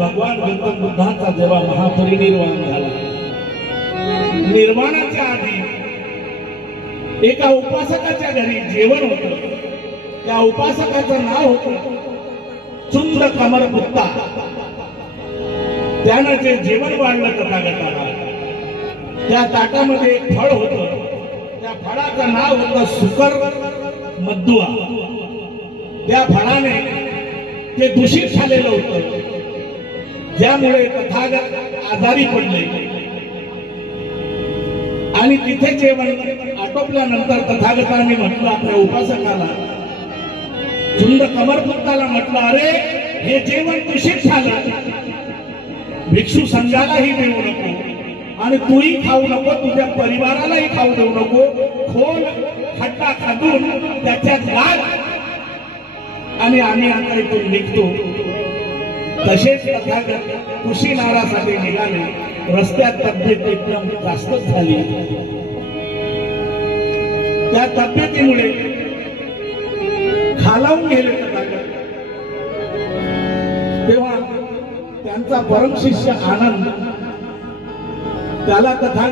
भगवान गौतम बुद्धांचा जेव्हा महापरिनिर्वाण झाला, निर्वाणाच्या आधी एका उपासकाच्या घरी जेवण होतं. त्या उपासकाचं नाव होतं चुंद कमरपुत्ता. त्यानं जे जेवण वाढलं तथागताला, त्या ताटामध्ये एक फळ होतं. त्या फळाचं नाव होतं सुकर मद्दुआ. त्या फळाने ते दूषित झालेलं होतं, ज्यामुळे तथागत आजारी पडले. आणि तिथे जेवण आटोपल्यानंतर तथागतांनी म्हटलं आपल्या उपासकाला, चुंद कमरपुत्ताला म्हटलं, अरे हे जेवण दूषित झालं, भिक्षू संघालाही देऊ नको आणि तूही खाऊ नको, तुझ्या परिवारालाही खाऊ देऊ नको. खोल खड्डा खादून त्याच्यात घाल आणि आम्ही आता इथून निघतो. तसेच तथागत कुशीनारासाठी निघाले. रस्त्यात तब्येत एकदम जास्तच झाली. त्या तब्येतीमुळे खालावून गेले तथागत. तेव्हा त्यांचा परमशिष्य आनंद त्याला तथागत